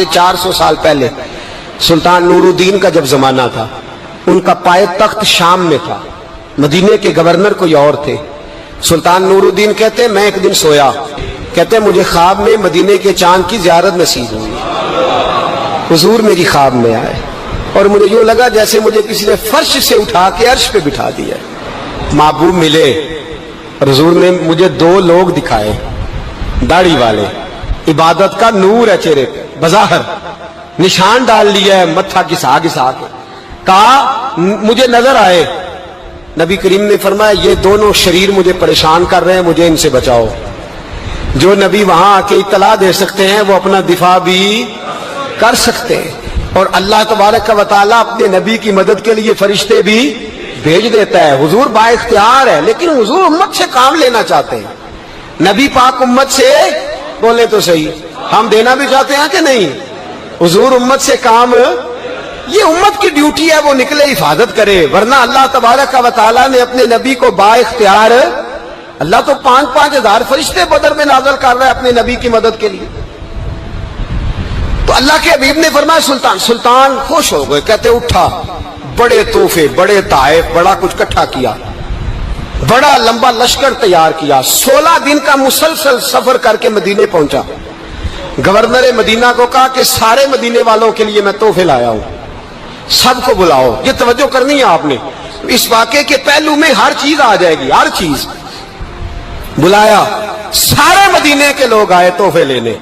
سے 400 سال پہلے سلطان نور الدین کا جب زمانہ تھا، ان کا پائے تخت شام میں تھا، مدینے کے گورنر کوئی اور تھے۔ سلطان نور الدین کہتے ہیں میں ایک دن سویا، کہتے ہیں مجھے خواب میں مدینے کے چاند کی زیارت نصیب ہوئی، حضور میری خواب میں آئے اور مجھے یوں لگا جیسے مجھے کسی نے فرش سے اٹھا کے عرش پہ بٹھا دیا۔ محبوب ملے اور حضور نے مجھے 2 لوگ دکھائے، داڑھی والے، عبادت کا نور ہے چہرے پہ، بظاہر نشان ڈال لیا ہے متھا گھسا گھسا کے، کہا مجھے نظر آئے۔ نبی کریم نے فرمایا یہ دونوں شریر مجھے پریشان کر رہے ہیں، مجھے ان سے بچاؤ۔ جو نبی وہاں آ کے اطلاع دے سکتے ہیں وہ اپنا دفاع بھی کر سکتے ہیں، اور اللہ تبارک و تعالیٰ اپنے نبی کی مدد کے لیے فرشتے بھی بھیج دیتا ہے۔ حضور با اختیار ہے، لیکن حضور امت سے کام لینا چاہتے ہیں۔ نبی پاک امت سے بولے تو صحیح، ہم دینا بھی چاہتے ہیں کہ نہیں؟ حضور امت سے کام، یہ امت کی ڈیوٹی ہے، وہ نکلے حفاظت کرے، ورنہ اللہ تبارک و تعالیٰ نے اپنے نبی کو با اختیار، اللہ تو 5,000 ہزار فرشتے بدر میں نازل کر رہا ہے اپنے نبی کی مدد کے لیے۔ تو اللہ کے حبیب نے فرمایا سلطان خوش ہو گئے، کہتے اٹھا، بڑے تحفے، بڑے تحائف، بڑا کچھ اکٹھا کیا، بڑا لمبا لشکر تیار کیا، 16 دن کا مسلسل سفر کر کے مدینے پہنچا۔ گورنر مدینہ کو کہا کہ سارے مدینے والوں کے لیے میں تحفے لایا ہوں، سب کو بلاؤ۔ یہ توجہ کرنی ہے آپ نے، اس واقعے کے پہلو میں ہر چیز آ جائے گی، ہر چیز۔ بلایا، سارے مدینے کے لوگ آئے تحفے لینے،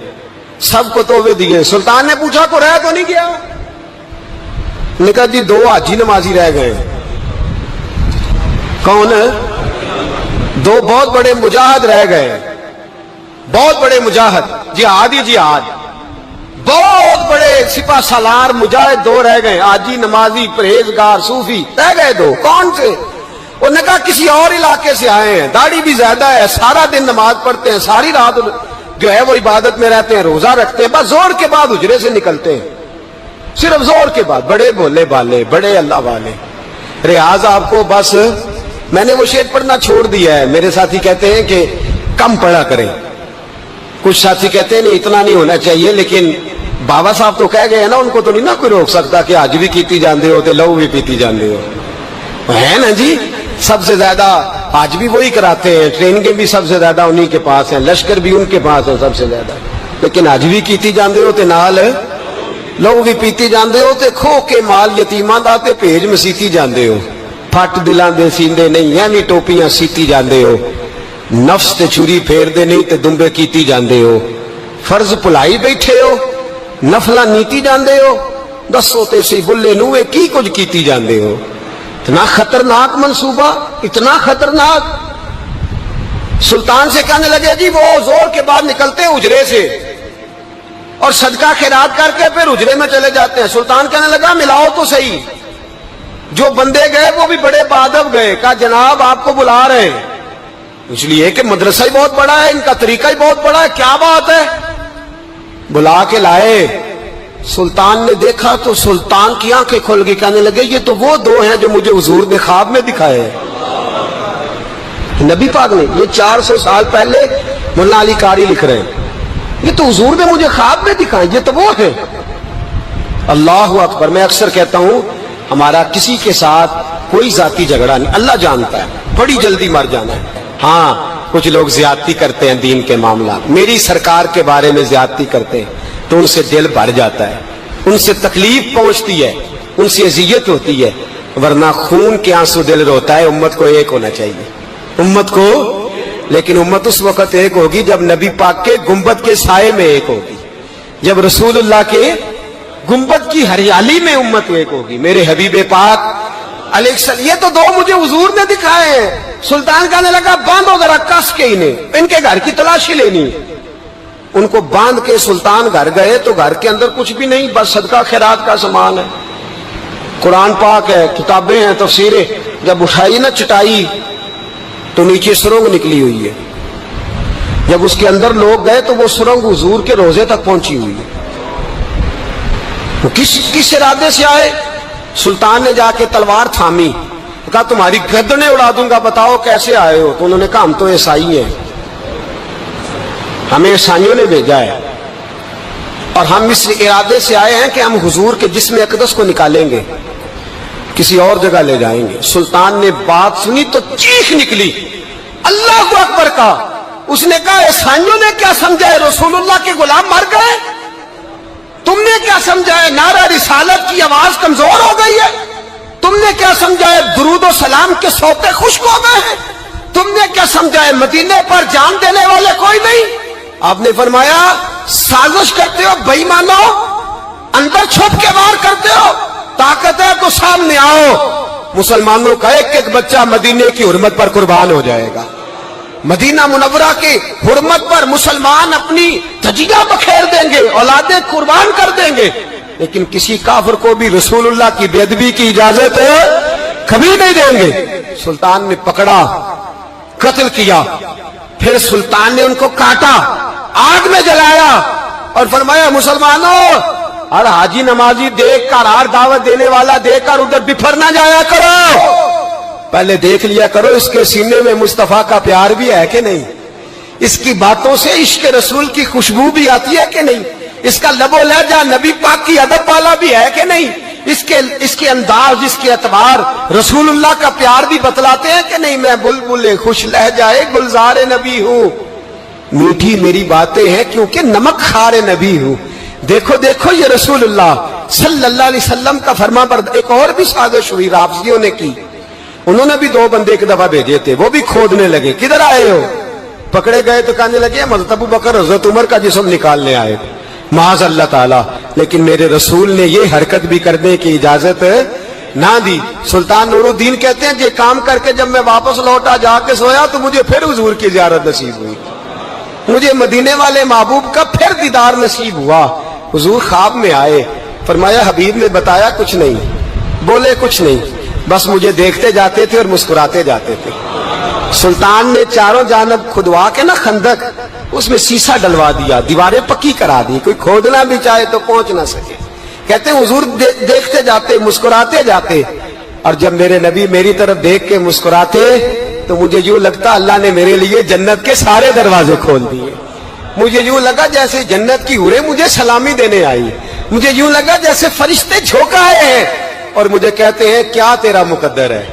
سب کو تحفے دیے۔ سلطان نے پوچھا کو رہ تو نہیں گیا؟ نے کہا جی 2 حاجی نمازی رہ گئے۔ کون؟ 2 بہت بڑے مجاہد رہ گئے، بہت بڑے مجاہد، جہاد ہی جہاد، بہت بڑے سپہ سالار مجاہد 2 رہ گئے، حاجی نمازی پرہیزگار صوفی رہ گئے 2۔ کون سے؟ انہوں نے کہا کسی اور علاقے سے آئے ہیں، داڑھی بھی زیادہ ہے، سارا دن نماز پڑھتے ہیں، ساری رات جو ہے وہ عبادت میں رہتے ہیں، روزہ رکھتے ہیں، بس زور کے بعد حجرے سے نکلتے ہیں، صرف زور کے بعد، بڑے بھولے بالے، بڑے اللہ والے۔ ریاض آپ کو بس میں نے وہ شعر پڑھنا چھوڑ دیا ہے، میرے ساتھی کہتے ہیں کہ کم پڑھا کریں، کچھ ساتھی کہتے ہیں نہیں اتنا نہیں ہونا چاہیے، لیکن بابا صاحب تو کہہ گئے ہیں نا، ان کو تو نہیں نا کوئی روک سکتا کہ آج بھی کیتی جاندے ہو تے لو بھی پیتی جاندے ہو، ہے نا جی؟ سب سے زیادہ آج بھی وہی کراتے ہیں، ٹریننگیں بھی سب سے زیادہ انہی کے پاس ہیں، لشکر بھی ان کے پاس ہے سب سے زیادہ، لیکن آج بھی کیتی جاندے ہو تے نال لو بھی پیتی جاندے ہو تے کھو کے مال یتیماں دا تے بھیج مسیتی جاندے ہو، پھٹ دلاں دے سیندے نہیں ایویں ٹوپیاں سیتی جاندے ہو، نفس تے چھری پھیر دے نہیں تے دمبے کیتی جاندے ہو، فرض بھلائی بیٹھے ہو، نفلاں نیتی جاندے ہو، دسو تے سی بلے نوے کی کچھ کیتی جاندے ہو۔ اتنا خطرناک منصوبہ، اتنا خطرناک۔ سلطان سے کہنے لگے جی وہ زور کے بعد نکلتے ہیں حجرے سے اور صدقہ خیرات کر کے پھر حجرے میں چلے جاتے ہیں۔ سلطان کہنے لگا ملاؤ تو صحیح، جو بندے گئے وہ بھی بڑے بادب گئے، کہا جناب آپ کو بلا رہے ہیں، اس لیے کہ مدرسہ ہی بہت بڑا ہے، ان کا طریقہ ہی بہت بڑا ہے، کیا بات ہے؟ بلا کے لائے۔ سلطان نے دیکھا تو سلطان کی آنکھیں کھل گئی، کہنے لگے یہ تو وہ 2 ہیں جو مجھے حضور نے خواب میں دکھائے ہیں۔ نبی پاک نے، یہ 400 سال پہلے مولانا علی قاری لکھ رہے ہیں، یہ تو حضور نے مجھے خواب میں دکھائے، یہ تو وہ ہیں۔ اللہ اکبر۔ میں اکثر کہتا ہوں ہمارا کسی کے ساتھ کوئی ذاتی جھگڑا نہیں، اللہ جانتا ہے، بڑی جلدی مر جانا ہے۔ ہاں کچھ لوگ زیادتی کرتے ہیں دین کے معاملات، میری سرکار کے بارے میں زیادتی کرتے ہیں تو ان سے دل بھر جاتا ہے، ان سے تکلیف پہنچتی ہے، ان سے اذیت ہوتی ہے، ورنہ خون کے آنسو دل روتا ہے۔ امت کو ایک ہونا چاہیے، امت کو، لیکن امت اس وقت ایک ہوگی جب نبی پاک کے گنبد کے سائے میں ایک ہوگی، جب رسول اللہ کے گنبد کی ہریالی میں امت ایک ہوگی۔ میرے حبیب پاک علیہ السلام، یہ تو 2 مجھے حضور نے دکھائے ہیں۔ سلطان کہنے لگا باندھو ذرا کس کے انہیں، ان کے گھر کی تلاشی لینی۔ ان کو باندھ کے سلطان گھر گئے تو گھر کے اندر کچھ بھی نہیں، بس صدقہ خیرات کا سامان ہے، قرآن پاک ہے، کتابیں ہیں، تفسیریں۔ جب اٹھائی نا چٹائی تو نیچے سرنگ نکلی ہوئی ہے، جب اس کے اندر لوگ گئے تو وہ سرنگ حضور کے روزے تک پہنچی ہوئی ہے۔ وہ کس ارادے سے آئے؟ سلطان نے جا کے تلوار تھامی، کہا تمہاری گردنیں اڑا دوں گا، بتاؤ کیسے آئے ہو؟ تو انہوں نے کہا ہم تو عیسائی ہیں، ہمیں عیسائیوں نے بھیجا ہے۔ اور ہم اس ارادے سے آئے ہیں کہ ہم حضور کے جسم اقدس کو نکالیں گے، کسی اور جگہ لے جائیں گے۔ سلطان نے بات سنی تو چیخ نکلی، اللہ اکبر کا۔ اس نے کہا عیسائیوں نے کیا سمجھا ہے رسول اللہ کے غلام مر گئے؟ تم نے کیا سمجھا ہے نعرہ رسالت کی آواز کمزور ہو گئی ہے؟ تم نے کیا سمجھا ہے درود و سلام کے سوتے خشک ہو گئے ہیں؟ تم نے کیا سمجھا ہے مدینے پر جان دینے والے کوئی نہیں؟ آپ نے فرمایا سازش کرتے ہو بے ایمانو، اندر چھپ کے وار کرتے ہو، طاقت ہے تو سامنے آؤ۔ مسلمانوں کا ایک ایک بچہ مدینے کی حرمت پر قربان ہو جائے گا، مدینہ منورہ کی حرمت پر مسلمان اپنی تجیہ بکھیر دیں گے، اولادیں قربان کر دیں گے، لیکن کسی کافر کو بھی رسول اللہ کی بے ادبی کی اجازت کبھی نہیں دیں گے۔ سلطان نے پکڑا، قتل کیا، پھر سلطان نے ان کو کاٹا، آگ میں جلایا اور فرمایا مسلمانوں، ہر حاجی نمازی دیکھ کر، ہر دعوت دینے والا دیکھ کر ادھر بفر نہ جایا کرو، پہلے دیکھ لیا کرو اس کے سینے میں مصطفیٰ کا پیار بھی ہے کہ نہیں، اس کی باتوں سے عشق رسول کی خوشبو بھی آتی ہے کہ نہیں، اس کا لب و لہجہ نبی پاک کی ادب والا بھی ہے کہ نہیں، اس کے انداز، اس کے اعتبار رسول اللہ کا پیار بھی بتلاتے ہیں کہ نہیں۔ میں بلبل خوش لہجہ گلزار نبی ہوں، میٹھی میری باتیں ہیں کیونکہ نمک خار نبی ہوں۔ دیکھو دیکھو یہ رسول اللہ صلی اللہ علیہ وسلم کا فرما بردار۔ ایک اور بھی سازش ہوئی رافضیوں نے کی، انہوں نے بھی 2 بندے ایک دفعہ بھیجے تھے، وہ بھی کھودنے لگے، کدھر آئے ہو؟ پکڑے گئے تو کہنے لگے حضرت ابو بکر حضرت عمر کا جسم نکالنے آئے تھے، معاذ اللہ تعالی، لیکن میرے رسول نے یہ حرکت بھی کرنے کی اجازت نہ دی۔ سلطان نور الدین کہتے ہیں یہ کام کر کے جب میں واپس لوٹا، جا کے سویا تو مجھے پھر حضور کی زیارت نصیب ہوئی، مجھے مدینے والے محبوب کا پھر دیدار نصیب ہوا۔ حضور خواب میں آئے، فرمایا حبیب نے بتایا کچھ نہیں، بولے کچھ نہیں، بس مجھے دیکھتے جاتے تھے اور مسکراتے جاتے تھے۔ سلطان نے چاروں جانب کھدوا کے نا خندق، اس میں سیسا ڈلوا دیا، دیواریں پکی کرا دی، کوئی کھودنا بھی چاہے تو پہنچ نہ سکے۔ کہتے ہیں حضور دیکھتے جاتے، مسکراتے جاتے، اور جب میرے نبی میری طرف دیکھ کے مسکراتے تو مجھے یوں لگتا اللہ نے میرے لیے جنت کے سارے دروازے کھول دیے۔ مجھے یوں لگا جیسے جنت کی حوریں مجھے سلامی دینے آئی، مجھے یوں لگا جیسے فرشتے جھونک آئے ہیں اور مجھے کہتے ہیں کیا تیرا مقدر ہے،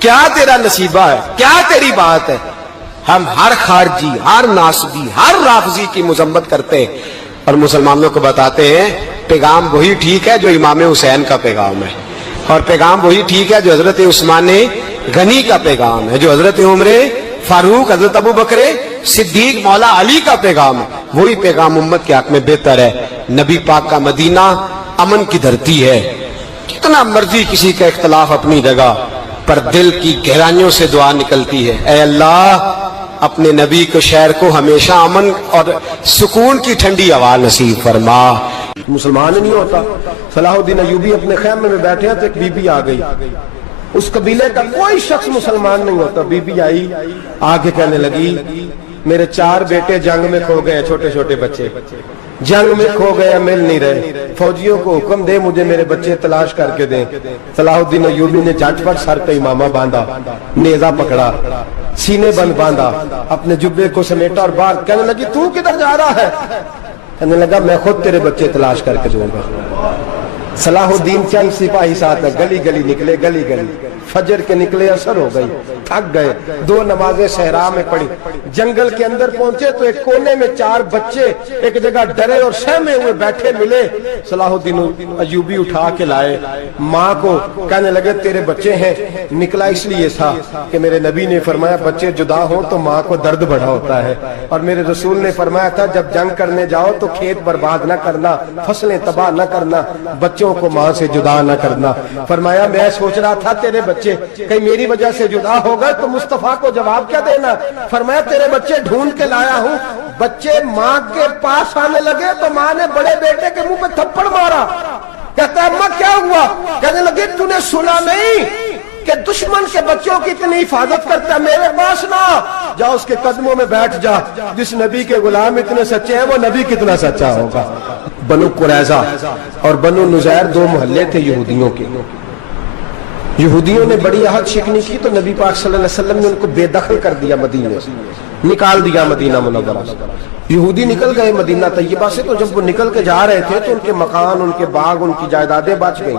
کیا تیرا نصیبہ ہے، کیا تیری بات ہے۔ ہم ہر خارجی، ہر ناسبی، ہر رافضی کی مذمت کرتے ہیں اور مسلمانوں کو بتاتے ہیں پیغام وہی ٹھیک ہے جو امام حسین کا پیغام ہے، اور پیغام وہی ٹھیک ہے جو حضرت عثمان غنی کا پیغام ہے، جو حضرت عمر فاروق، حضرت ابو بکر صدیق، مولا علی کا پیغام ہے، وہی پیغام امت کے حق میں بہتر ہے۔ نبی پاک کا مدینہ امن کی دھرتی ہے، کتنا مرضی کسی کا اختلاف اپنی جگہ، پر دل کی گہرائیوں سے دعا نکلتی ہے، اے اللہ اپنے نبی کو شہر کو ہمیشہ امن اور سکون کی ٹھنڈی ہوا نصیب فرما۔ مسلمان نہیں ہوتا۔ صلاح الدین ایوبی اپنے خیمے میں بیٹھے ہیں تو ایک بی بی آ گئی، اس قبیلے کا کوئی شخص مسلمان نہیں ہوتا۔ بی بی آئی، آگے کہنے لگی میرے 4 بیٹے جنگ میں کھو گئے، چھوٹے چھوٹے بچے جنگ میں کھو گئے، مل نہیں رہے، فوجیوں کو حکم دے مجھے میرے بچے تلاش کر کے دیں۔ صلاح الدین ایوبی نے جھٹ پٹ سر پہ امامہ باندھا، نیزہ پکڑا، سینے بند باندھا، اپنے جبے کو سمیٹا اور باہر کہنے لگی تو کدھر جا رہا ہے؟ کہنے لگا میں خود تیرے بچے تلاش کر کے دوں گا۔ صلاح الدین چند سپاہی ساتھ گلی گلی نکلے، گلی گلی فجر کے نکلے، اثر ہو گئی، تھک گئے، 2 نمازیں صحرا میں پڑھی، جنگل کے اندر پہنچے تو ایک کونے میں 4 بچے ایک جگہ ڈرے اور سہمے ہوئے بیٹھے ملے۔ صلاح الدین ایوبی اٹھا کے لائے، ماں کو کہنے لگے تیرے بچے ہیں، نکلا اس لیے تھا کہ میرے نبی نے فرمایا بچے جدا ہوں تو ماں کو درد بڑا ہوتا ہے، اور میرے رسول نے فرمایا تھا جب جنگ کرنے جاؤ تو کھیت برباد نہ کرنا، فصلیں تباہ نہ کرنا، بچوں کو ماں سے جدا نہ کرنا۔ فرمایا میں سوچ رہا تھا تیرے بچے کہیں میری وجہ سے جدا ہو گئے تو مصطفیٰ کو جواب کیا دینا۔ فرمایا تیرے بچے ڈھونڈ کے لایا ہوں۔ بچے ماں کے پاس آنے لگے تو ماں نے بڑے بیٹے کے منہ پہ تھپڑ مارا، کہتا ہے اماں کیا ہوا؟ کہنے لگے تو نے سنا نہیں کہ دشمن کے بچوں کی اتنی حفاظت کرتا ہے، میرے پاس نہ جا، اس کے قدموں میں بیٹھ جا، جس نبی کے غلام اتنے سچے ہیں وہ نبی کتنا سچا ہوگا۔ بنو قریظہ اور بنو نذیر 2 محلے تھے یہودیوں کے، یہودیوں نے بڑی عہد شکنی کی تو نبی پاک صلی اللہ علیہ وسلم نے ان کو بے دخل کر دیا مدینے سے۔ نکال دیا مدینہ منورہ سے. یہودی نکل گئے مدینہ طیبہ سے, تو جب وہ نکل کے جا رہے تھے تو ان کے مکان, ان کے باغ, ان کی جائیدادیں بچ گئیں.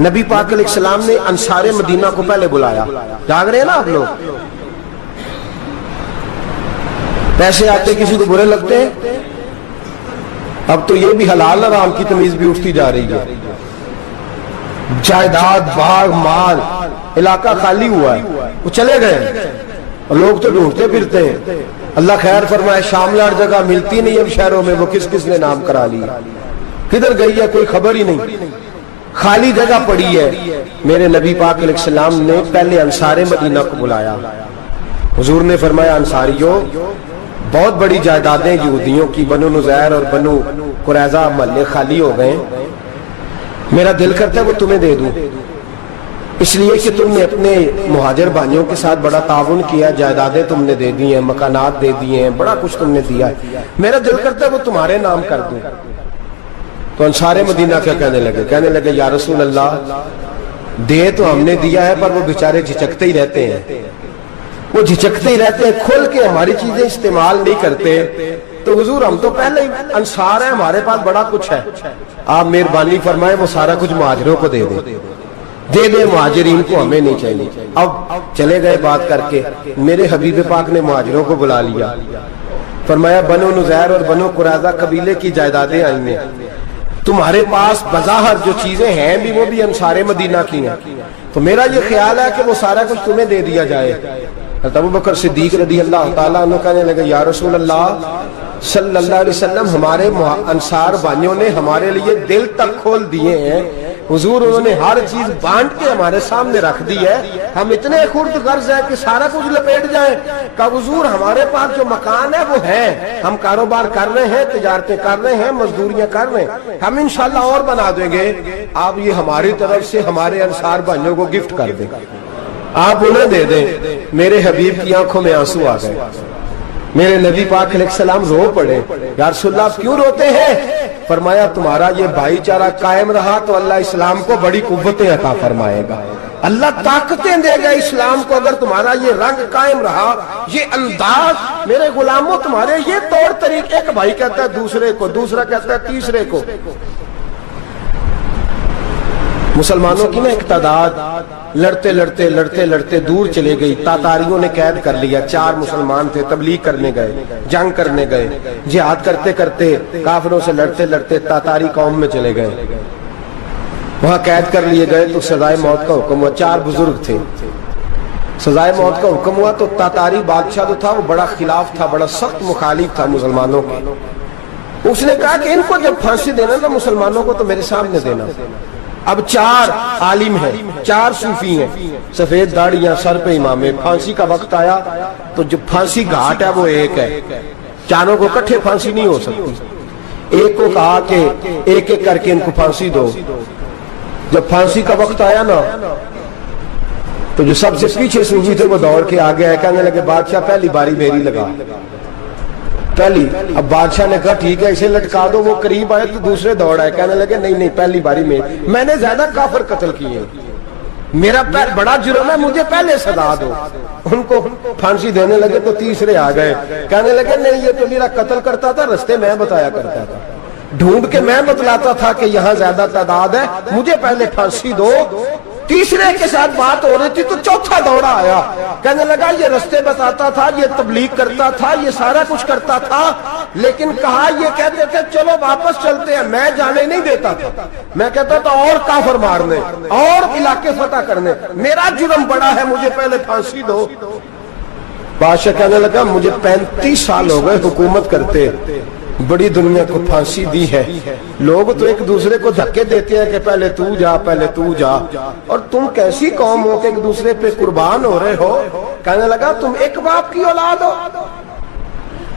نبی پاک علیہ السلام نے انصار مدینہ کو پہلے بلایا. جاگ رہے ہیں نا آپ لوگ؟ پیسے آتے کسی کو برے لگتے ہیں؟ اب تو یہ بھی حلال حرام کی تمیز بھی اٹھتی جا رہی ہے. جائیداد, باغ, مال, علاقہ خالی ہوا ہے, وہ چلے گئے اور لوگ تو ڈھونڈتے پھرتے ہیں. اللہ خیر فرمائے, شاملہ ہر جگہ ملتی نہیں اب شہروں میں, وہ کس کس نے نام کرا لیا, کدھر گئی ہے کوئی خبر ہی نہیں, خالی جگہ پڑی ہے. میرے نبی پاک علیہ السلام نے پہلے انصار مدینہ کو بلایا. حضور نے فرمایا, انصاریوں, بہت بڑی جائیدادیں یہودیوں کی بنو نذیر اور بنو قریظہ محلے خالی ہو گئے, میرا دل کرتا ہے وہ تمہیں دے دوں, اس لیے کہ تم نے اپنے مہاجر بھائیوں کے ساتھ بڑا تعاون کیا, جائیدادیں تم نے دے دی ہیں, مکانات دے دیے ہیں, بڑا کچھ تم نے دیا ہے, میرا دل کرتا ہے وہ تمہارے نام کر دوں. تو انصار مدینہ کیا کہنے لگے, یا رسول اللہ, دے تو ہم نے دیا ہے پر وہ بیچارے جھچکتے ہی رہتے ہیں, وہ جھچکتے ہی رہتے ہیں, کھول کے ہماری چیزیں استعمال نہیں کرتے. تو حضور ہم تو پہلے ہی انصار ہیں, ہمارے پاس بڑا کچھ ہے, آپ مہربانی فرمائیں وہ سارا کچھ مہاجروں کو دے دے, مہاجرین کو ہمیں نہیں چاہیے. اب چلے گئے بات کر کے, میرے حبیب پاک نے مہاجروں کو بلا لیا. فرمایا, بنو نذیر اور بنو قریظہ قبیلے کی جائیدادیں آئی ہیں, تمہارے پاس بظاہر جو چیزیں ہیں بھی وہ بھی انصار مدینہ کی ہیں, تو میرا یہ خیال ہے کہ وہ سارا کچھ تمہیں دے دیا جائے. ابو بکر صدیق رضی اللہ تعالیٰ عنہ کہنے لگے, یا رسول اللہ صلی اللہ علیہ وسلم, ہمارے انصار بھائیوں نے ہمارے لیے دل تک کھول دیے ہیں, حضور انہوں نے ہر چیز بانٹ کے ہمارے سامنے رکھ دی ہے, ہم اتنے خرد غرض ہیں کہ سارا کچھ لپیٹ جائیں. کہ حضور ہمارے پاس جو مکان ہے وہ ہے, ہم کاروبار کر رہے ہیں, تجارتیں کر رہے ہیں, مزدوریاں کر رہے ہیں, ہم انشاءاللہ اور بنا دیں گے, آپ یہ ہماری طرف سے ہمارے انصار بھائیوں کو گفٹ کر دیں, آپ انہیں دے دیں. میرے حبیب کی آنکھوں میں آنسو آ گئے, میرے نبی پاک علیہ السلام رو پڑے. یا رسول اللہ آپ کیوں روتے ہیں؟ فرمایا, تمہارا یہ بھائی چارہ قائم رہا تو اللہ اسلام کو بڑی قوتیں عطا فرمائے گا, اللہ طاقتیں دے گا اسلام کو. اگر تمہارا یہ رنگ قائم رہا, یہ انداز, میرے غلاموں تمہارے یہ طور طریقے, ایک بھائی کہتا ہے دوسرے کو, دوسرا کہتا ہے تیسرے کو. مسلمانوں کی نا ایک تعداد لڑتے لڑتے لڑتے لڑتے دور چلے گئی. تاتاریوں نے قید کر لیا, 4 مسلمان تھے, تبلیغ کرنے گئے, جنگ کرنے گئے, جہاد کرتے کرتے کافروں سے لڑتے لڑتے تاتاری قوم میں چلے گئے, وہاں قید کر لیے گئے. تو سزائے موت کا حکم ہوا, 4 بزرگ تھے, سزائے موت کا حکم ہوا. تو تاتاری بادشاہ جو تھا وہ بڑا خلاف تھا, بڑا سخت مخالف تھا مسلمانوں کے. اس نے کہا کہ ان کو جب پھانسی دینا نا مسلمانوں کو تو میرے سامنے دینا. اب 4 عالم ہیں, 4 صوفی ہیں, سفید داڑیاں, سر پہ امامے. پھانسی کا وقت آیا تو جو پھانسی گھاٹ ہے وہ ایک ہے, چاروں کو کٹھے پھانسی نہیں ہو سکتی. ایک کو کہا کہ ایک ایک کر کے ان کو پھانسی دو. جب پھانسی کا وقت آیا نا تو جو سب سے پیچھے صوفی تھے وہ دوڑ کے آگے آئے, کہنے لگے بادشاہ پہلی باری میری لگا, پہلی. اب بادشاہ نے کہا ٹھیک ہے اسے لٹکا دو. وہ قریب آئے تو دوسرے دوڑ آئے, کہنے لگے نہیں نہیں پہلی باری میں نے زیادہ کافر قتل کیے, میرا بڑا جرم ہے, مجھے پہلے سزا دو. ان کو پھانسی دینے لگے تو تیسرے آ گئے, کہنے لگے نہیں یہ تو میرا قتل کرتا تھا, رستے میں بتایا کرتا تھا, ڈھونڈ کے میں بتلاتا تھا کہ یہاں زیادہ تعداد ہے, مجھے پہلے پھانسی دو. تیسرے کے ساتھ بات ہو رہی تھی تو چوتھا دوڑا آیا, کہنے لگا یہ رستے بتاتا تھا, یہ تبلیغ کرتا تھا, یہ سارا کچھ کرتا تھا, لیکن کہا یہ کہتے تھے چلو واپس چلتے ہیں, میں جانے نہیں دیتا تھا, میں کہتا تھا اور کافر مارنے اور علاقے فتح کرنے, میرا جرم بڑا ہے, مجھے پہلے پھانسی دو. بادشاہ کہنے لگا مجھے 35 سال ہو گئے حکومت کرتے, بڑی دنیا کو پھانسی دی ہے, لوگ تو ایک دوسرے کو دھکے دیتے ہیں کہ پہلے تو جا پہلے تو جا, اور تم کیسی قوم ہو کہ ایک دوسرے پہ قربان ہو رہے ہو. کہنے لگا تم ایک باپ کی اولاد ہو.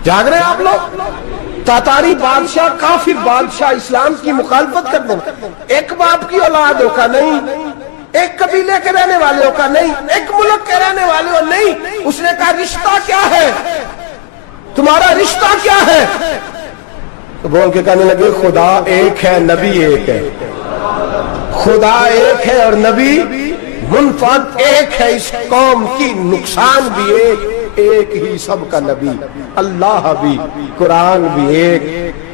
جاگ رہے آپ لوگ؟ تاتاری بادشاہ, کافر بادشاہ, اسلام کی مخالفت کرتے ہیں, ایک باپ کی اولاد ہو کا نہیں, ایک قبیلے کے رہنے والے ہو کا نہیں, ایک ملک کے رہنے والے ہو نہیں. اس نے کہا رشتہ کیا ہے تمہارا, رشتہ کیا ہے؟ تو بول کے کہنے لگے خدا ایک ہے, نبی ایک ہے. خدا ایک ہے اور نبی منفرد ایک ہے, اس قوم کی نقصان بھی ایک, ایک ہی سب کا نبی، اللہ بھی قرآن بھی ایک،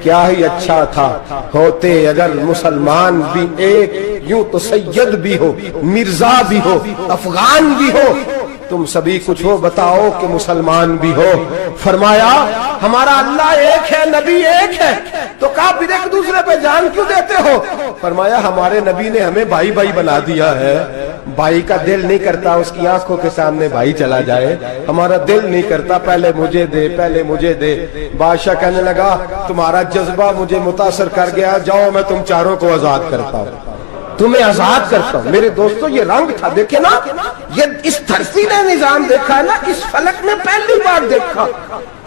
کیا ہی اچھا تھا ہوتے اگر مسلمان بھی ایک، یوں تو سید بھی ہو، مرزا بھی ہو، افغان بھی ہو، تم سبھی کچھ ہو، بتاؤ کہ مسلمان بھی ہو۔ فرمایا ہمارا اللہ ایک ہے، نبی ایک ہے، تو کہا پھر ایک دوسرے پہ جان کیوں دیتے ہو؟ فرمایا ہمارے نبی نے ہمیں بھائی بھائی بنا دیا ہے، بھائی کا دل نہیں کرتا اس کی آنکھوں کے سامنے بھائی چلا جائے، ہمارا دل نہیں کرتا پہلے مجھے دے پہلے مجھے دے۔ بادشاہ کہنے لگا تمہارا جذبہ مجھے متاثر کر گیا، جاؤ میں تم چاروں کو آزاد کرتا ہوں، تمہیں آزاد کرتا ہوں۔ میرے دوستو یہ رنگ تھا، دیکھیں نا، یہ اس دھرتی نے نظام دیکھا ہے نا، اس فلک نے پہلی بار دیکھا،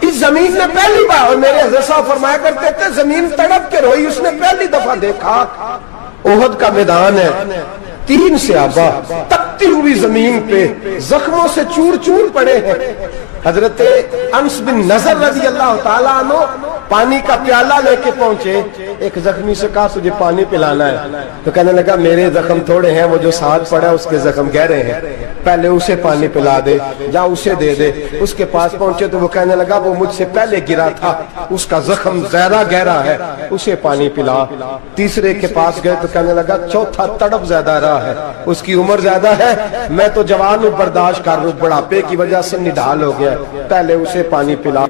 اس زمین نے پہلی بار، اور میرے حضرت صاحب فرمایا کرتے تھے زمین تڑپ کے روئی، اس نے پہلی دفعہ دیکھا۔ احد کا میدان ہے، 3 صحابہ تپتی ہوئی زمین پہ زخموں سے چور چور پڑے ہیں۔ حضرت انس بن نضر رضی اللہ تعالیٰ عنہ پانی کا پیالہ لے کے پہنچے، ایک زخمی سے کہا تجھے پانی پلانا ہے، تو کہنے لگا میرے زخم تھوڑے ہیں، وہ جو ساتھ پڑا اس کے زخم گہرے ہیں، پہلے اسے پانی پلا دے، جا اسے دے دے۔ اس کے پاس پہنچے تو وہ کہنے لگا وہ مجھ سے پہلے گرا تھا، اس کا زخم زیادہ گہرا ہے، اسے پانی پلا۔ تیسرے کے پاس گئے تو کہنے لگا چوتھا تڑپ زیادہ رہا ہے، اس کی عمر زیادہ ہے، میں تو جوان ہوں برداشت کر لوں، بڑھاپے کی وجہ سے نڈھال ہو گیا، پہلے اسے پانی پلا۔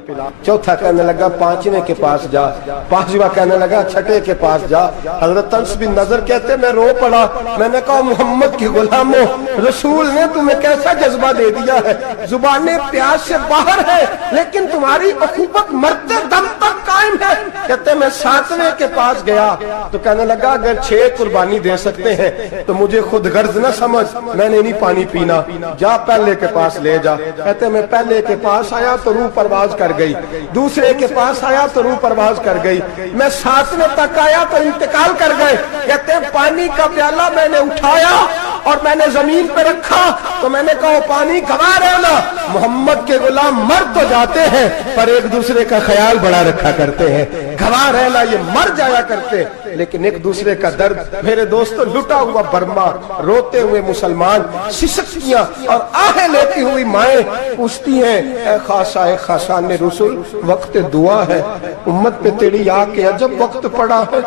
چوتھا کہنے لگا پانچویں کے پاس جا، پانچواں کہنے لگا چھٹے کے پاس جا۔ حضرت انس بن نضر کہتے میں رو پڑا، میں نے کہا محمد کے غلاموں، رسول نے تمہیں کیسا جذبہ دے دیا ہے، زبانیں پیاس سے باہر ہے لیکن تمہاری اخوت مرتے دم تک قائم ہے۔ کہتے میں 7ویں کے پاس گیا تو کہنے لگا اگر 6 قربانی دے سکتے ہیں تو مجھے خود غرض نہ سمجھ، میں نے نہیں پانی پینا، جا پہلے کے پاس لے جا۔ کہتے میں پہلے کے پاس آیا تو روح پرواز کر گئی، دوسرے کے پاس آیا تو روح پرواز کر گئی، میں 7ویں تک آیا تو انتقال کر گئے۔ کہتے ہیں پانی کا پیالہ میں نے اٹھایا اور میں نے زمین پہ رکھا تو میں نے کہا پانی گوا رہنا، محمد کے غلام مر تو جاتے ہیں پر ایک دوسرے کا خیال بڑا رکھا کرتے ہیں، گوا رہنا یہ مر جایا کرتے لیکن ایک دوسرے کا درد۔ میرے دوستو لٹا ہوا برما، روتے ہوئے مسلمان، سسکیاں اور آہیں لیتی ہوئی مائیں پوچھتی ہیں اے خاصا اے خاصان رسول وقت دعا ہے، امت پہ تیری آ کے عجب وقت پڑا ہے،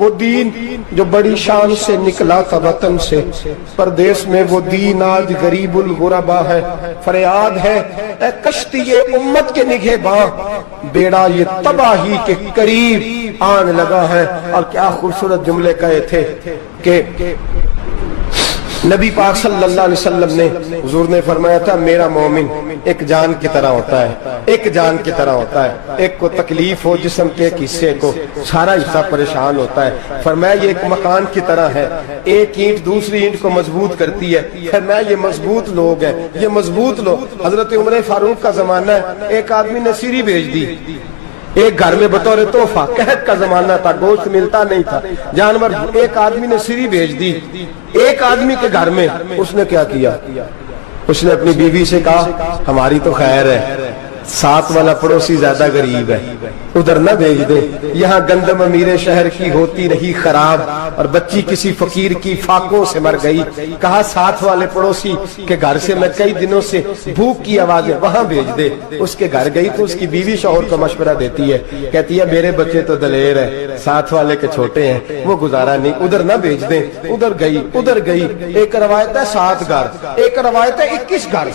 وہ دین جو بڑی شان سے نکلا تھا وطن سے، پردیس میں وہ دین آج غریب الغربا ہے، فریاد ہے اے کشتی امت کے نگہباں، بیڑا یہ تباہی کے قریب آن لگا ہے۔ اور کیا خوبصورت جملے کہے تھے کہ نبی پاک صلی اللہ علیہ وسلم نے، حضور نے فرمایا تھا میرا مومن ایک جان کی طرح ہوتا ہے، ایک جان کی طرح ہوتا ہے، ایک کو تکلیف ہو جسم کے ایک حصے کو سارا حصہ پریشان ہوتا ہے، فرمایا یہ ایک مکان کی طرح ہے، ایک اینٹ دوسری اینٹ کو مضبوط کرتی ہے، فرمایا یہ مضبوط لوگ ہیں، یہ مضبوط لوگ۔ حضرت عمر فاروق کا زمانہ ہے، ایک آدمی نے سیری بھیج دی ایک گھر میں بطور تحفہ، قحط کا زمانہ تھا، گوشت ملتا نہیں تھا، جانور، ایک آدمی نے سیری بھیج دی ایک آدمی کے گھر میں۔ اس نے کیا کیا، اس نے اپنی بیوی سے کہا ہماری تو خیر ہے، ساتھ والا پڑوسی زیادہ غریب ہے، ادھر نہ بھیج دے، یہاں گندم امیر شہر کی ہوتی رہی خراب اور بچی کسی فقیر کی فاقوں سے مر گئی، کہا ساتھ والے پڑوسی کے گھر سے میں کئی دنوں سے بھوک کی آوازیں، وہاں بھیج دے۔ اس کے گھر گئی تو اس کی بیوی شوہر کو مشورہ دیتی ہے، کہتی ہے میرے بچے تو دلیر ہے، ساتھ والے کے چھوٹے ہیں، وہ گزارا نہیں، ادھر نہ بھیج دیں۔ ادھر گئی، ایک روایت ہے 7 گھر، ایک روایت ہے 21 گھر،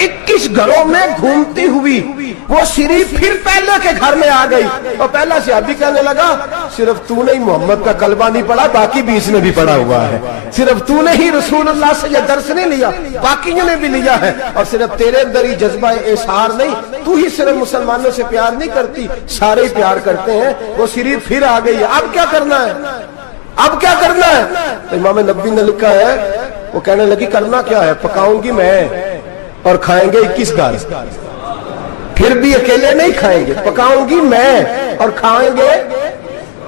21 گھروں میں گھومتی ہوئی وہ سیری پھر پہلے کے گھر میں آ گئی، اور پہلا صحابی کہنے لگا صرف تو نے محمد کا کلمہ نہیں پڑھا، باقی بھی اس نے بھی پڑھا ہوا ہے، صرف تو نے ہی رسول اللہ سے یہ درس نہیں لیا، باقیوں نے بھی لیا ہے، اور صرف تیرے اندر ہی جذبہ اظہار نہیں، تو ہی صرف مسلمانوں سے پیار نہیں کرتی، سارے پیار کرتے ہیں۔ وہ سیری پھر آ گئی ہے، اب کیا کرنا ہے، اب کیا کرنا ہے؟ امام نبوی نے لکھا ہے، وہ کہنے لگی کرنا کیا ہے، پکاؤں گی میں اور کھائیں گے 21 گھر، پھر بھی اکیلے نہیں کھائیں گے، پکاؤں گی میں اور کھائیں گے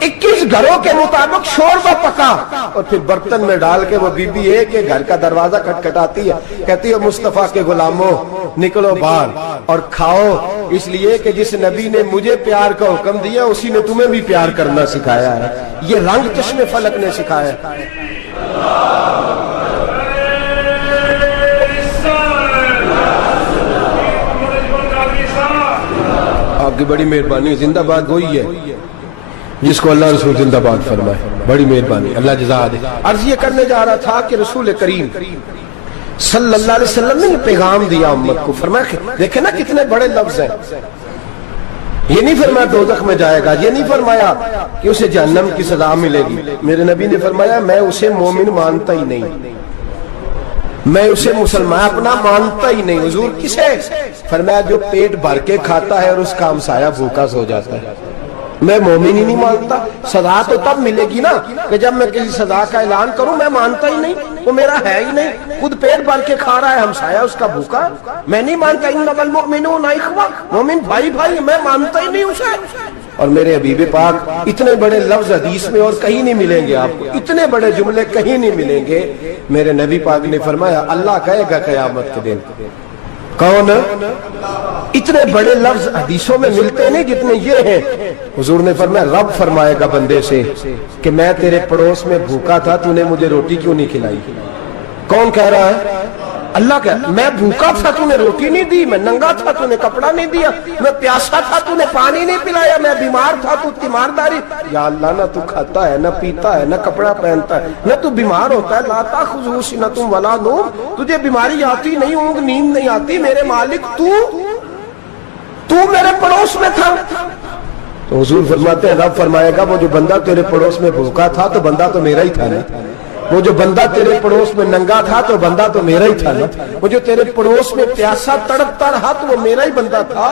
21 گھروں کے مطابق شوربہ پکا، اور پھر برتن میں ڈال کے وہ بی بی ایک گھر کا دروازہ کھٹکھٹاتی ہے، کہتی ہے مصطفیٰ کے غلاموں نکلو باہر اور کھاؤ، اس لیے کہ جس نبی نے مجھے پیار کا حکم دیا اسی نے تمہیں بھی پیار کرنا سکھایا ہے، یہ رنگ چشم فلک نے سکھایا ہے۔ آپ کی بڑی مہربانی, زندہ باد وہی ہے جس کو اللہ رسول زندہ باد فرمائے, بڑی مہربانی, اللہ جزا دے. عرض یہ کرنے جا رہا تھا کہ رسول کریم صلی اللہ علیہ وسلم نے یہ پیغام دیا امت کو, فرمایا دیکھیں نا کتنے بڑے لفظ ہیں. یہ نہیں فرمایا دوزخ میں جائے گا, یہ نہیں فرمایا کہ اسے جہنم کی سزا ملے گی. میرے نبی نے فرمایا میں اسے مومن مانتا ہی نہیں, میں اسے مسلمان اپنا مانتا ہی نہیں. حضور کسے؟ فرمایا جو پیٹ بھر کے کھاتا ہے اور اس کا ہمسایہ بھوکا سو جاتا ہے. میں مومن ہی نہیں مانتا. سزا تو تب ملے گی نا کہ جب میں کسی سزا کا اعلان کروں. میں مانتا ہی نہیں, وہ میرا ہے ہی نہیں. خود پیٹ بھر کے کھا رہا ہے, ہمسایہ اس کا بھوکا. میں نہیں مانتا انما المؤمنون اخوہ, مومن بھائی بھائی, میں مانتا ہی نہیں اسے. اور میرے حبیب پاک اتنے بڑے لفظ حدیث میں اور کہیں نہیں ملیں گے آپ کو, اتنے بڑے جملے کہیں نہیں ملیں گے. میرے نبی پاک نے فرمایا اللہ کہے گا قیامت کے دن, کون؟ اتنے بڑے لفظ حدیثوں میں ملتے نہیں جتنے یہ ہیں. حضور نے فرمایا رب فرمائے گا بندے سے کہ میں تیرے پڑوس میں بھوکا تھا, تو نے مجھے روٹی کیوں نہیں کھلائی؟ کون کہہ رہا ہے؟ اللہ کہہ, میں بھوکا تھا تو نے روٹی نہیں دی, میں ننگا تھا تو نے کپڑا نہیں دیا, میں پیاسا تھا تو نے پانی نہیں پلایا, میں بیمار تھا تو تیمارداری. یا اللہ نہ تو کھاتا ہے, نہ پیتا ہے, نہ کپڑا پہنتا ہے, نہ تو بیمار ہوتا ہے. لا تاخذہ سنۃ ولا نوم, تجھے بیماری آتی نہیں, اونگ نیند نہیں آتی. میرے مالک تو میرے پڑوس میں تھا. تو حضور فرماتے ہیں رب فرمائے گا وہ جو بندہ تیرے پڑوس میں بھوکا تھا تو بندہ تو میرا ہی تھا نا, وہ جو بندہ تیرے پڑوس میں ننگا تھا تو بندہ تو میرا ہی تھا نا, وہ جو تیرے پڑوس میں پیاسا تڑپتا رہا تو وہ میرا ہی بندہ تھا.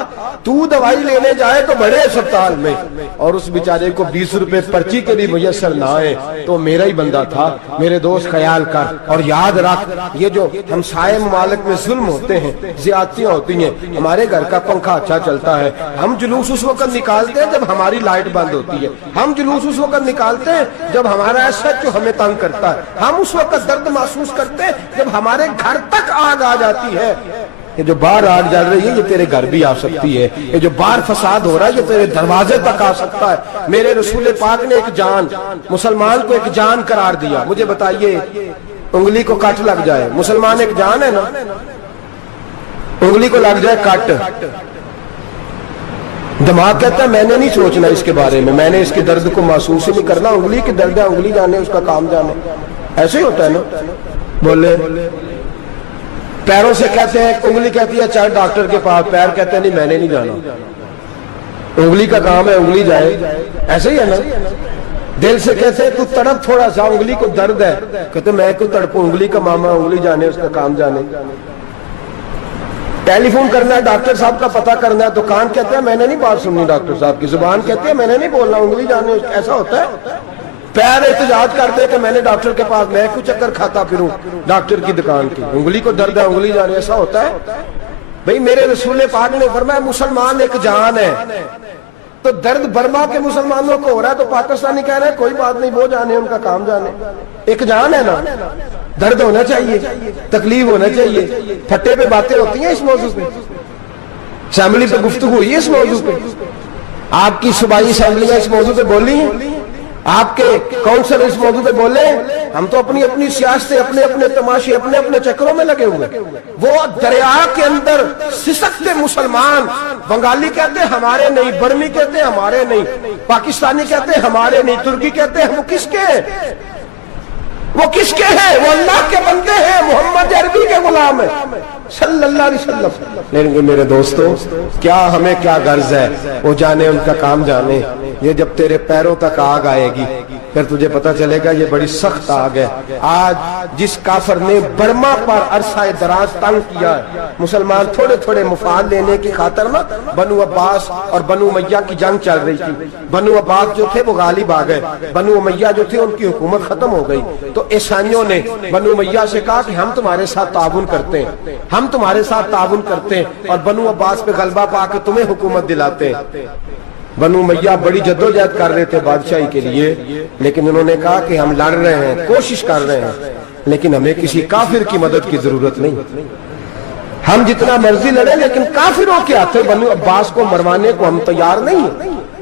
تو دوائی لینے جائے تو بڑے اسپتال میں اور اس بیچارے کو 20 روپے پرچی کے بھی میسر نہ آئے تو میرا ہی بندہ تھا. میرے دوست خیال کر اور یاد رکھ, یہ جو ہمسائے ممالک میں ظلم ہوتے ہیں, زیادتیاں ہوتی ہیں. ہمارے گھر کا پنکھا اچھا چلتا ہے, ہم جلوس اس وقت نکالتے ہیں جب ہماری لائٹ بند ہوتی ہے. ہم جلوس اس وقت نکالتے ہیں جب ہمارا ایسا جو ہمیں تنگ کرتا ہے. ہم اس وقت درد محسوس کرتے ہیں جب ہمارے گھر تک آگ آ جاتی ہے. یہ جو باہر آگ جل رہی ہے یہ تیرے گھر بھی آ سکتی ہے, یہ جو باہر فساد ہو رہا ہے یہ تیرے دروازے تک آ سکتا ہے. میرے رسول پاک نے ایک جان, مسلمان کو ایک جان قرار دیا. مجھے بتائیے انگلی کو کٹ لگ جائے, مسلمان ایک جان ہے نا, انگلی کو لگ جائے کٹ, دماغ کہتا ہے میں نے نہیں سوچنا اس کے بارے میں نے اس کے درد کو محسوس ہی نہیں کرنا. انگلی کی درد ہے, انگلی جانے, اس کا کام جانے. ایسے ہی ہوتا ہے نا. بولے پیروں سے کہتے ہیں, انگلی کہتی ہے چل ڈاکٹر کے پاس, پیر کہتے ہیں نہیں میں نے نہیں جانا, انگلی کا کام ہے انگلی جائے. ایسے ہی ہے نا. دل سے کہتے ہیں تو تڑپ تھوڑا سا, انگلی کو درد ہے, کہتے ہیں میں کیوں تڑپوں, انگلی کا ماما, انگلی جانے, اس کا کام جانے. ٹیلی فون کرنا ہے, ڈاکٹر صاحب کا پتہ کرنا ہے, تو کان کہتے ہیں میں نے نہیں بات سننی ڈاکٹر صاحب کی, زبان کہتے ہیں میں نے نہیں بولنا, انگلی جانے. ایسا ہوتا ہے. پیر احتجاج کرتے کہ میں نے ڈاکٹر کے پاس, میں کیوں چکر کھاتا پھروں ڈاکٹر کی دکان کی, انگلی کو درد ہے انگلی جانے. ایسا ہوتا ہے بھئی. میرے رسول پاک نے فرمایا مسلمان ایک جان ہے. تو درد برما کے مسلمانوں کو ہو رہا ہے تو پاکستانی کہہ رہے ہیں کوئی بات نہیں, وہ جانے, ان کا کام جانے. ایک جان ہے نا, درد ہونا چاہیے, تکلیف ہونا چاہیے. پھٹے پہ باتیں ہوتی ہیں اس موضوع پہ, اسمبلی پہ گفتگو ہوئی ہے اس موضوع پہ, آپ کی صوبائی اسمبلیاں اس موضوع پہ بولی ہیں, آپ کے کونسل اس موضوع پہ بولے. ہم تو اپنی اپنی سیاستیں, اپنے اپنے تماشے, اپنے اپنے چکروں میں لگے ہوئے. وہ دریا کے اندر سسکتے مسلمان, بنگالی کہتے ہیں ہمارے نہیں, برمی کہتے ہیں ہمارے نہیں, پاکستانی کہتے ہیں ہمارے نہیں, ترکی کہتے ہیں وہ کس کے ہیں, وہ کس کے ہیں؟ وہ اللہ کے بندے ہیں, محمد عربی کے غلام ہیں صلی اللہ علیہ وسلم. لیکن میرے دوستو کیا ہمیں کیا غرض ہے, وہ جانے, ان کا کام جانے. یہ جب تیرے پیروں تک آگ آئے گی پھر تجھے پتہ چلے گا یہ بڑی سخت آگ ہے. آج جس کافر نے برما پر عرصہ دراز تنگ کیا ہے, مسلمان تھوڑے تھوڑے مفاد لینے کی خاطر نا, بنو عباس اور بنو امیہ کی جنگ چل رہی تھی. بنو عباس جو تھے وہ غالب آ گئے, بنو امیہ جو تھے ان کی حکومت ختم ہو گئی. تو عیسائیوں نے بنو امیہ سے کہا کہ ہم تمہارے ساتھ تعاون کرتے ہیں, ہم تمہارے ساتھ تعاون کرتے ہیں اور بنو عباس پہ غلبہ پا کے تمہیں حکومت دلاتے ہیں. بنو امیہ بڑی جدوجہد کر رہے تھے بادشاہی کے لیے, لیکن انہوں نے کہا کہ ہم لڑ رہے ہیں, کوشش کر رہے ہیں, لیکن ہمیں کسی کافر کی مدد کی ضرورت نہیں. ہم جتنا مرضی لڑیں لیکن کافروں کے ہاتھوں بنو عباس کو مروانے کو ہم تیار نہیں ہیں.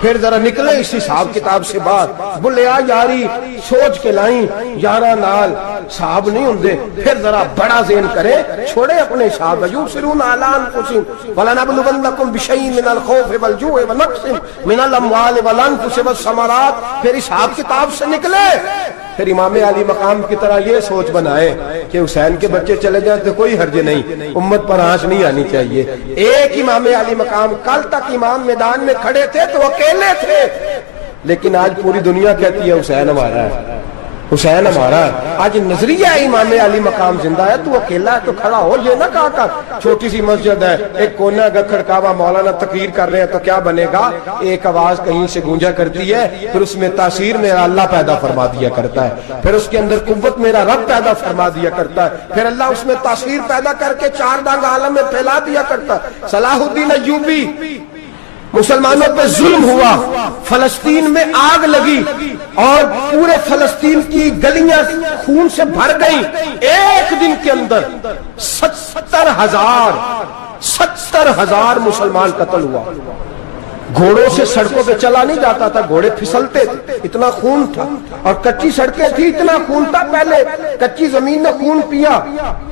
پھر ذرا نکلے اس حساب کتاب سے بات بلیا یاری سوچ کے لائیں یارا نال حساب نہیں ہوندے پھر ذرا بڑا ذہن کرے چھوڑے اپنے حساب یوسرون علی انفسہم ولنبلونکم بشیء من الخوف والجوع ونقص من الاموال والانفس والثمرات پھر حساب کتاب سے نکلے پھر امام علی مقام کی طرح یہ سوچ بنائے کہ حسین کے بچے چلے جائیں تو کوئی حرج نہیں امت پر آنچ نہیں آنی چاہیے ایک امام علی مقام کل تک امام میدان میں کھڑے تھے تو اکیلے تھے لیکن آج پوری دنیا کہتی ہے حسین ہمارا ہے حسین ہمارا ہے آج نظریہ امام علی مقام زندہ ہے تو اکیلا ہے تو کھڑا ہو یہ نہ کہا کر چھوٹی سی مسجد ہے ایک کونا کا کھڑکاوا مولانا تقریر کر رہے ہیں تو کیا بنے گا ایک آواز کہیں سے گونجا کرتی ہے پھر اس میں تاثیر میرا اللہ پیدا فرما دیا کرتا ہے پھر اس کے اندر قوت میرا رب پیدا فرما دیا کرتا ہے پھر اللہ اس میں تاثیر پیدا کر کے چار دانگ عالم میں پھیلا دیا کرتا ہے صلاح الدین ایوبی مسلمانوں پہ ظلم ہوا فلسطین میں آگ لگی اور پورے فلسطین کی گلیاں خون سے بھر گئیں ایک دن کے اندر 70,000 مسلمان قتل ہوا گھوڑوں سے سڑکوں پہ چلا نہیں جاتا تھا گھوڑے پھسلتے تھے اتنا خون تھا اور کچی سڑکیں تھی اتنا خون تھا پہلے کچی زمین نے خون پیا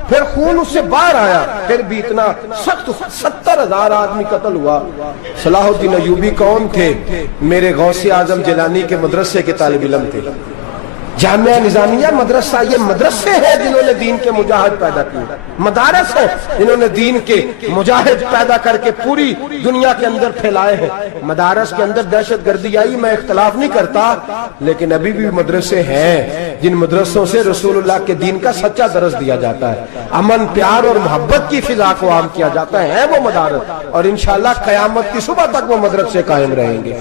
پھر خون اس سے باہر آیا پھر بھی اتنا سخت 70,000 آدمی قتل ہوا صلاح الدین ایوبی کون تھے میرے غوث اعظم جیلانی کے مدرسے کے طالب علم تھے جامعہ نظامیہ مدرسہ یہ مدرسے ہیں جنہوں نے دین کے مجاہد پیدا کیے مدارس ہیں جنہوں نے دین کے مجاہد پیدا کر کے پوری دنیا کے اندر پھیلائے ہیں مدارس کے اندر دہشت گردی آئی میں اختلاف نہیں کرتا لیکن ابھی بھی مدرسے ہیں جن مدرسوں سے رسول اللہ کے دین کا سچا درس دیا جاتا ہے امن پیار اور محبت کی فضا کو عام کیا جاتا ہے وہ مدارس اور انشاءاللہ قیامت کی صبح تک وہ مدرسے قائم رہیں گے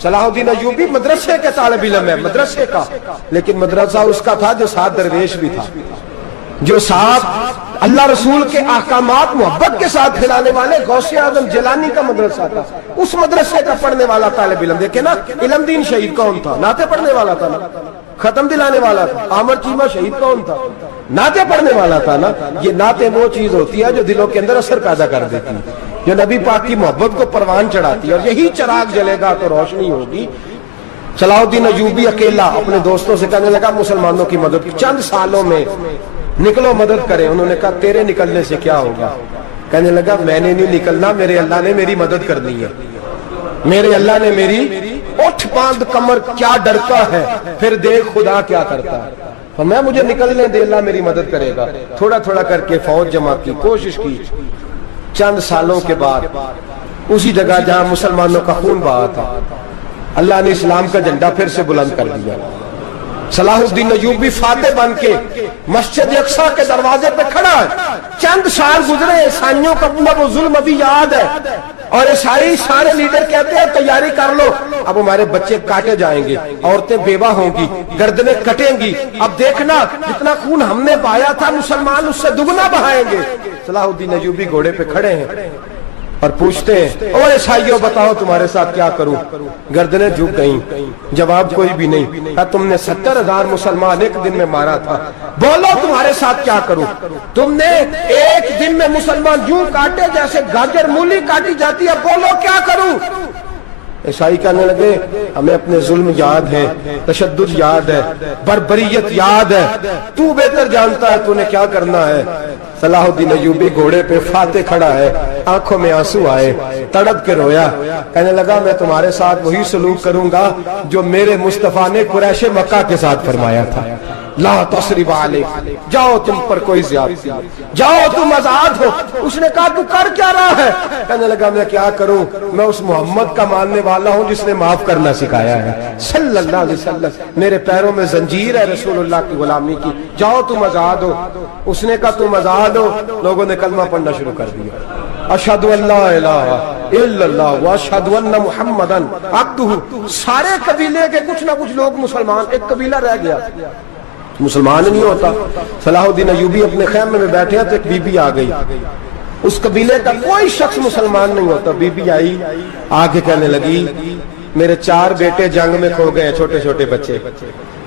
صلاح الدین ایوبی مدرسے کے طالب علم ہے مدرسے کا لیکن مدرسہ اس کا تھا جو ساتھ درویش بھی تھا جو ساتھ اللہ رسول کے احکامات محبت کے ساتھ پھیلانے والے غوث اعظم جیلانی کا مدرسہ تھا اس مدرسے کا پڑھنے والا طالب علم دیکھیں نا علم دین شہید کون تھا نعتیں پڑھنے والا تھا نا ختم دلانے والا تھا عامر چیمہ شہید کون تھا نعتیں پڑھنے والا تھا نا یہ نعتیں وہ چیز ہوتی ہے جو دلوں کے اندر اثر پیدا کر دیتی ہے جو نبی پاک کی محبت کو پروان چڑھاتی ہے اور یہی چراغ جلے گا تو روشنی ہوگی صلاح الدین ایوبی اکیلا اپنے دوستوں سے کہنے لگا مسلمانوں کی مدد چند سالوں میں نکلو مدد کریں انہوں نے کہا تیرے نکلنے سے کیا ہوگا کہنے لگا میں نے نہیں نکلنا میرے اللہ نے میری مدد کرنی ہے میرے اللہ نے میری اٹھ باندھ کمر کیا ڈرتا ہے پھر دیکھ خدا کیا کرتا ہے اور میں مجھے نکلنے دے اللہ میری مدد کرے گا تھوڑا تھوڑا کر کے فوج جمع کی کوشش کی چند سالوں کے بعد اسی جگہ جہاں مسلمانوں کا خون بہا تھا اللہ نے اسلام کا جھنڈا پھر سے بلند کر دیا صلاح الدین ایوبی فاتح بن کے مسجد اقصی کے دروازے پہ کھڑا ہے چند سال گزرے عیسائیوں کا وہ ظلم ابھی یاد ہے اور عیسائی سارے لیڈر کہتے ہیں تیاری کر لو اب ہمارے بچے کاٹے جائیں گے عورتیں بیوہ ہوں گی گردنیں کٹیں گی اب دیکھنا جتنا خون ہم نے بہایا تھا مسلمان اس سے دگنا بہائیں گے صلاح الدین ایوبی گھوڑے پہ کھڑے ہیں اور پوچھتے ہیں اور عیسائیوں بتاؤ تمہارے ساتھ کیا کروں گردنیں جھک گئیں جواب کوئی بھی نہیں تم نے 70,000 مسلمان ایک دن میں مارا تھا بولو تمہارے ساتھ کیا کروں تم نے ایک دن میں مسلمان یوں کاٹے جیسے گاجر مولی کاٹی جاتی ہے بولو کیا کروں عیسائی کہنے لگے ہمیں اپنے ظلم یاد ہے تشدد یاد ہے بربریت یاد ہے تو بہتر جانتا ہے تو نے کیا کرنا ہے صلاح الدین ایوبی گھوڑے پہ فاتح کھڑا ہے آنکھوں میں آنسو آئے تڑپ کے رویا کہنے لگا میں تمہارے ساتھ وہی سلوک کروں گا جو میرے مصطفیٰ نے قریش مکہ کے ساتھ فرمایا تھا لا تصریب علیک جاؤ تم پر کوئی زیادتی جاؤ تم آزاد ہو اس نے کہا تو کر کیا رہا ہے کہنے لگا میں کیا کروں میں اس محمد کا ماننے والا ہوں جس نے معاف کرنا سکھایا ہے صلی اللہ علیہ وسلم میرے پیروں میں زنجیر ہے رسول اللہ کی غلامی کی جاؤ تم آزاد ہو اس نے کہا تم آزاد ہو لوگوں نے کلمہ پڑھنا شروع کر دیا اشہد ان لا الہ الا اللہ واشہد ان محمدا عبدہ سارے قبیلے کے کچھ نہ کچھ لوگ مسلمان ایک قبیلہ رہ گیا مسلمان نہیں ہوتا صلاح الدین ایوبی اپنے خیمے میں بیٹھے ہیں تو ایک بی بی آ گئی اس قبیلے کا کوئی شخص مسلمان نہیں ہوتا بی بی آئی آگے کہنے لگی میرے 4 بیٹے جنگ میں کھو گئے چھوٹے چھوٹے بچے